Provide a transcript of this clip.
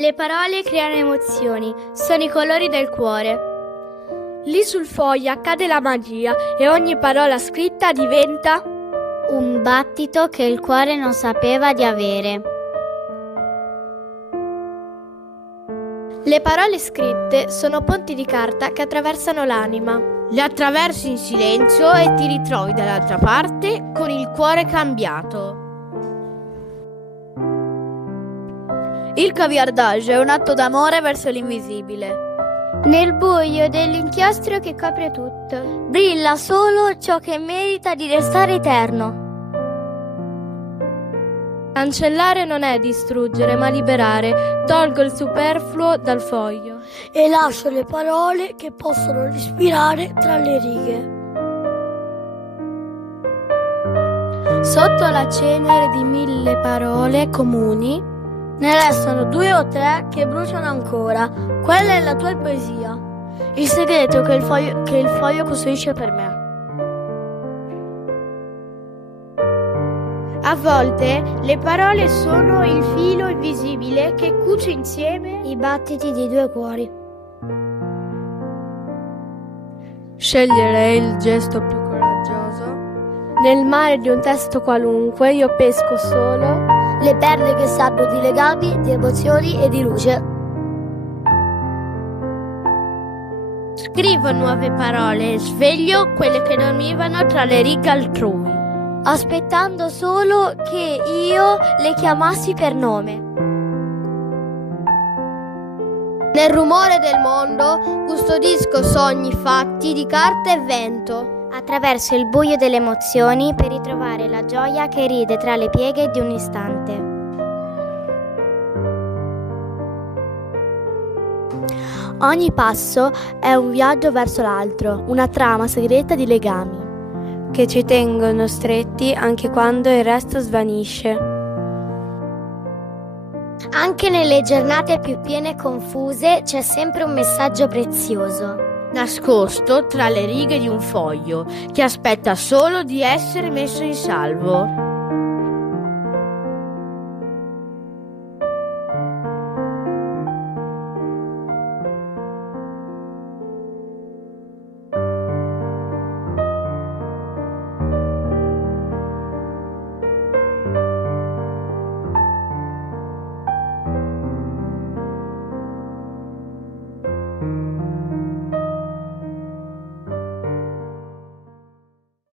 Le parole creano emozioni, sono i colori del cuore. Lì sul foglio accade la magia e ogni parola scritta diventa un battito che il cuore non sapeva di avere. Le parole scritte sono ponti di carta che attraversano l'anima. Le attraversi in silenzio e ti ritrovi dall'altra parte con il cuore cambiato. Il caviardage è un atto d'amore verso l'invisibile. Nel buio dell'inchiostro che copre tutto, brilla solo ciò che merita di restare eterno. Cancellare non è distruggere, ma liberare. Tolgo il superfluo dal foglio e lascio le parole che possono respirare tra le righe. Sotto la cenere di 1000 parole comuni ne restano 2 o 3 che bruciano ancora. Quella è la tua poesia, il segreto che il foglio costruisce per me. A volte le parole sono il filo invisibile che cuce insieme i battiti di 2 cuori. Sceglierei il gesto più coraggioso. Nel mare di un testo qualunque io pesco solo le perle che sanno di legami, di emozioni e di luce. Scrivo nuove parole e sveglio quelle che dormivano tra le righe altrui, aspettando solo che io le chiamassi per nome. Nel rumore del mondo custodisco sogni fatti di carta e vento. Attraverso il buio delle emozioni per ritrovare la gioia che ride tra le pieghe di un istante. Ogni passo è un viaggio verso l'altro, una trama segreta di legami che ci tengono stretti anche quando il resto svanisce. Anche nelle giornate più piene e confuse c'è sempre un messaggio prezioso, nascosto tra le righe di un foglio che aspetta solo di essere messo in salvo.